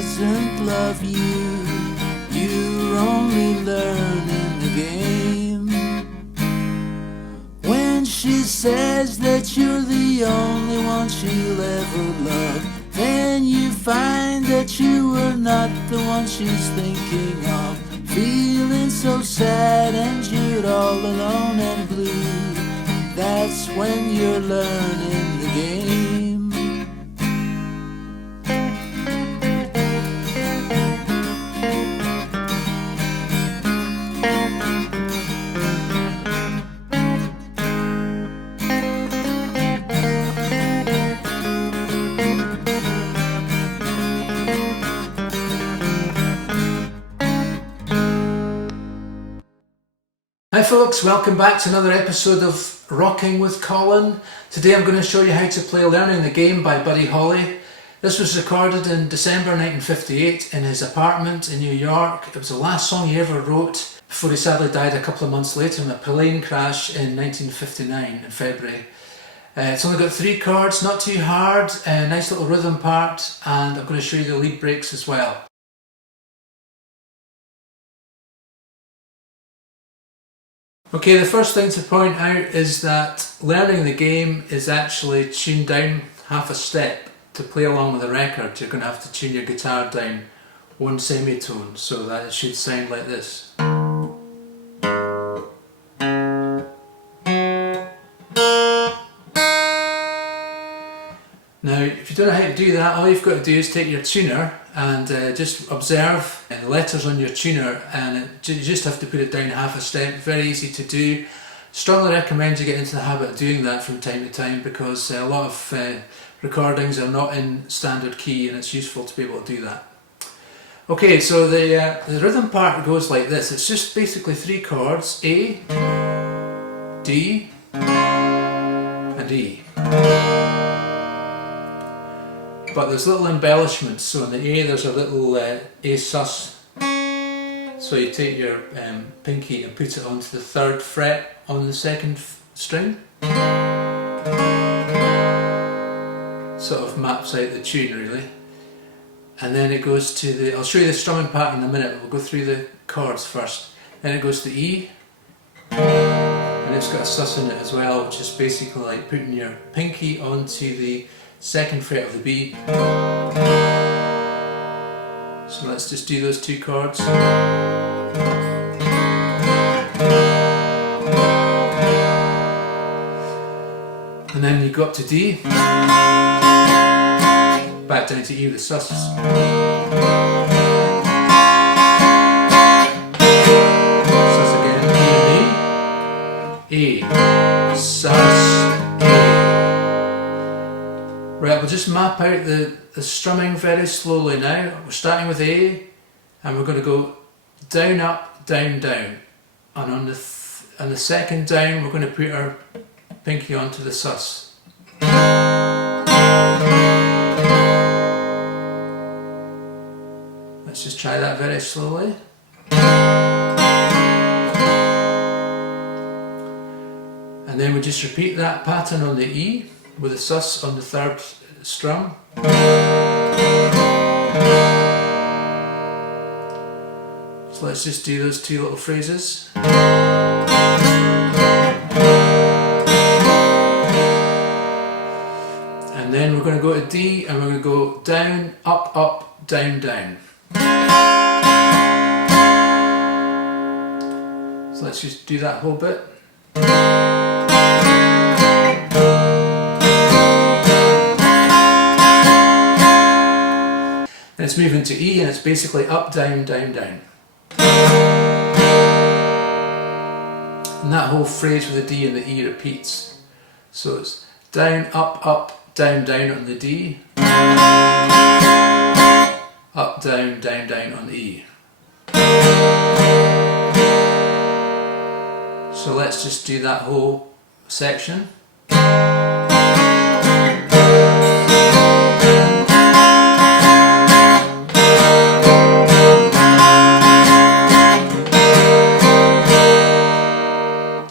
doesn't love you, you're only learning the game. When she says that you're the only one she'll ever love, then you find that you were not the one she's thinking of. Feeling so sad and you're all alone and blue, that's when you're learning the game. Hi folks, welcome back to another episode of Rocking with Colin. Today I'm going to show you how to play Learning the Game by Buddy Holly. This was recorded in December 1958 in his apartment in New York. It was the last song he ever wrote before he sadly died a couple of months later in a plane crash in 1959 in February. It's only got 3 chords, not too hard, a nice little rhythm part, and I'm going to show you the lead breaks as well. Okay, the first thing to point out is that Learning the Game is actually tuned down half a step. To play along with the record, you're going to have to tune your guitar down 1 semitone so that it should sound like this. Now, if you don't know how to do that, all you've got to do is take your tuner and just observe the letters on your tuner, and you just have to put it down half a step. Very easy to do. Strongly recommend you get into the habit of doing that from time to time, because a lot of recordings are not in standard key and it's useful to be able to do that. Okay, so the rhythm part goes like this. It's just basically 3 chords: A, D and E. But there's little embellishments. So in the A there's a little A sus. So you take your pinky and put it onto the 3rd fret on the 2nd string. Sort of maps out the tune really. And then it goes to the, I'll show you the strumming pattern in a minute, but we'll go through the chords first. Then it goes to E, and it's got a sus in it as well, which is basically like putting your pinky onto the 2nd fret of the B. So let's just do those 2 chords. And then you go up to D, back down to E with the sus. Sus again, E and E. A, sus, A. Right, we'll just map out the strumming very slowly now. We're starting with A, and we're going to go down, up, down, down. And on the 2nd down, we're going to put our pinky onto the sus. Let's just try that very slowly. And then we just repeat that pattern on the E with the sus on the 3rd strum. So let's just do those 2 little phrases. And then we're going to go to D, and we're going to go down, up, up, down, down. So let's just do that whole bit. Then it's moving to E, and it's basically up, down, down, down. And that whole phrase with the D and the E repeats. So it's down, up, up, down, down on the D. Up, down, down, down on the E. So let's just do that whole section.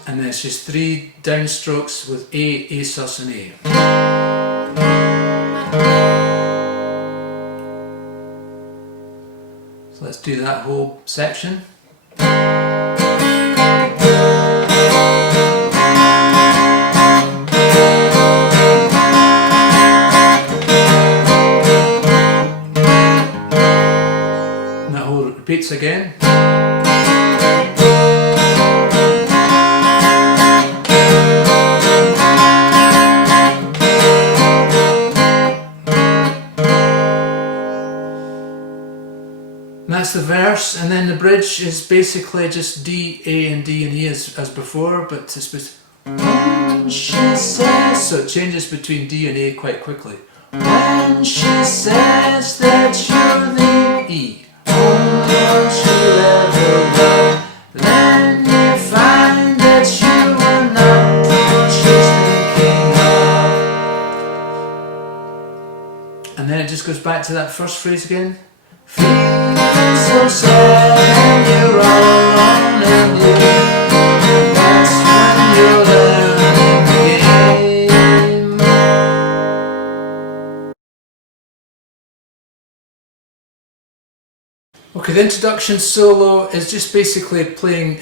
And then it's just 3 downstrokes with A sus and A. So let's do that whole section. And that whole repeats again. And that's the verse, and then the bridge is basically just D, A and D and E as before, but it's when she says, so it changes between D and A quite quickly. When she says that you're the E, only one she'll ever love, then you find that you are not the one she's thinking of. And then it just goes back to that first phrase again. Feeling so sad and you're all alone and blue. That's when you're learning the game. Okay, the introduction solo is just basically playing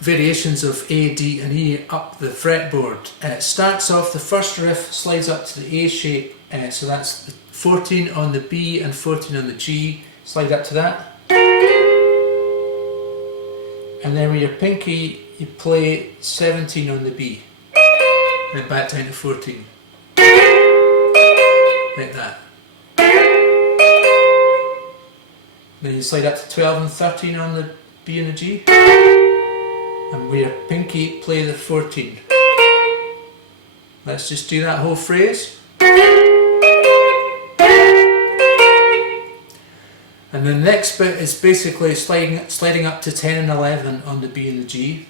variations of A, D and E up the fretboard. It starts off, the first riff slides up to the A shape, so that's 14 on the B and 14 on the G. Slide up to that, and then with your pinky you play 17 on the B, then back down to 14, like that. Then you slide up to 12 and 13 on the B and the G, and with your pinky play the 14. Let's just do that whole phrase. And the next bit is basically sliding up to 10 and 11 on the B and the G.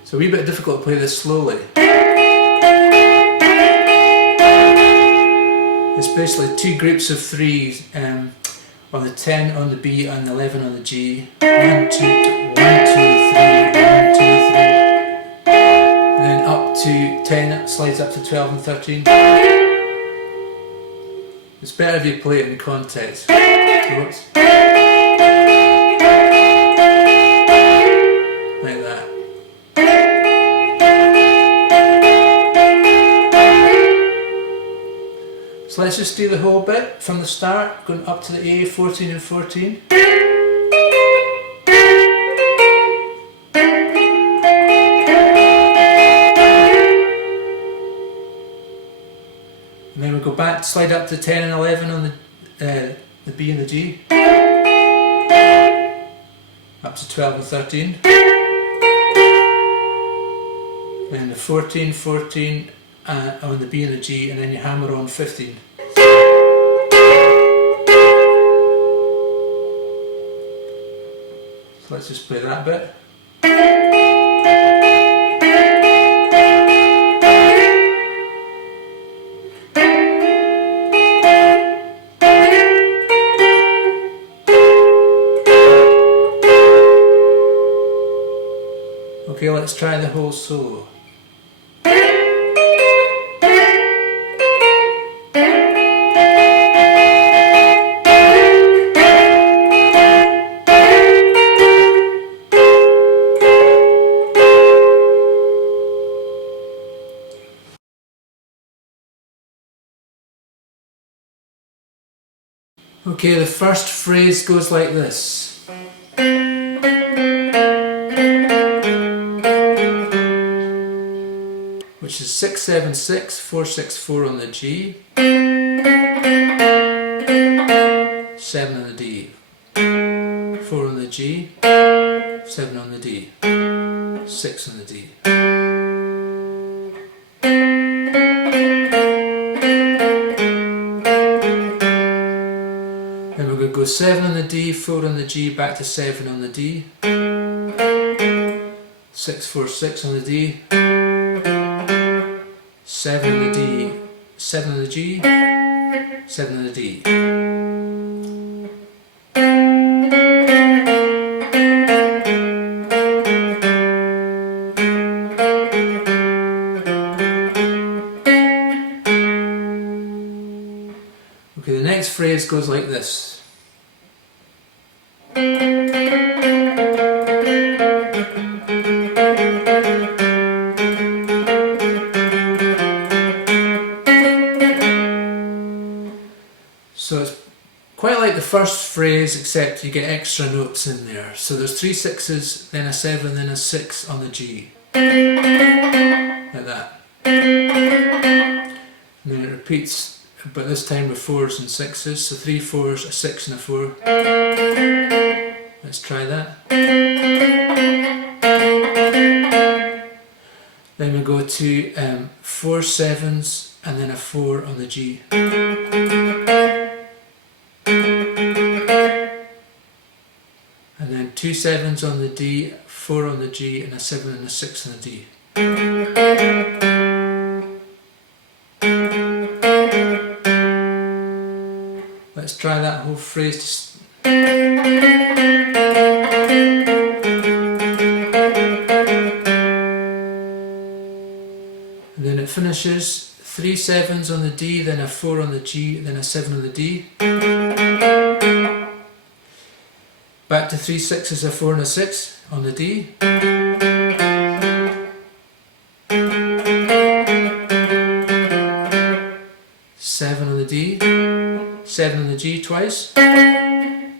It's a wee bit difficult to play this slowly. It's basically two groups of threes, on the 10 on the B and the 11 on the G. 1, 2, 1, 2, 3, 1, 2, 3. And then up to 10, it slides up to 12 and 13. It's better if you play it in context. Whoops. Like that. So let's just do the whole bit from the start, going up to the A, 14 and 14. And then we'll go back, slide up to 10 and 11 on the B and the G. Up to 12 and 13. Then the 14, 14 on the B and the G, and then you hammer on 15. So let's just play that bit. Okay, let's try the whole solo. Okay, the first phrase goes like this. Which is 6, 7, 6, 4, 6, 4 on the G, 7 on the D, 4 on the G, 7 on the D, 6 on the D. Then we're going to go 7 on the D, 4 on the G, back to 7 on the D, 6, 4, 6 on the D, 7 on the D, 7 on the G, 7 on the D. phrase goes like this. So it's quite like the first phrase, except you get extra notes in there. So there's 3 6s, then a 7, then a 6 on the G. Like that. And then it repeats, but this time with 4s and 6s. So 3 4s, a 6 and a 4. Let's try that. Then we go to 4 7s and then a 4 on the G. And then 2 7s on the D, 4 on the G, and a 7 and a 6 on the D. Let's try that whole phrase. And then it finishes 3 7s on the D, then a 4 on the G, then a 7 on the D. Back to 3 6s, a 4 and a 6 on the D. 7 on the D, 7 on the G twice, 7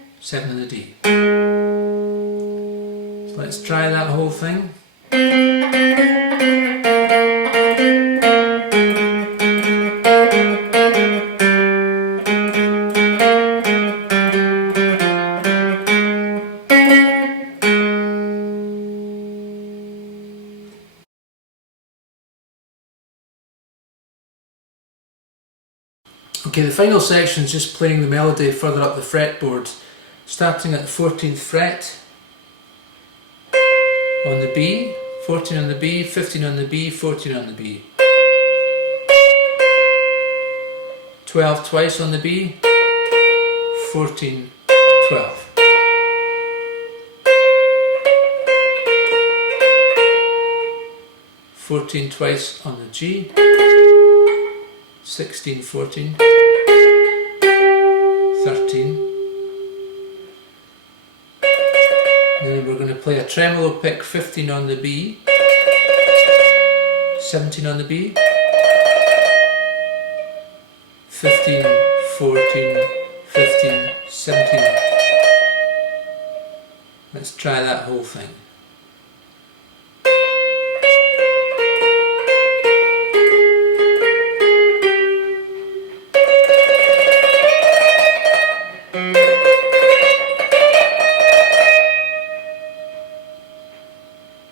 on the D. So let's try that whole thing. Okay, the final section is just playing the melody further up the fretboard, starting at the 14th fret on the B, 14 on the B, 15 on the B, 14 on the B, 12 twice on the B, 14, 12. $14 twice on the G, 16, 14, 13. Then we're going to play a tremolo pick, 15 on the B, 17 on the B, 15, 14, 15, 17. Let's try that whole thing.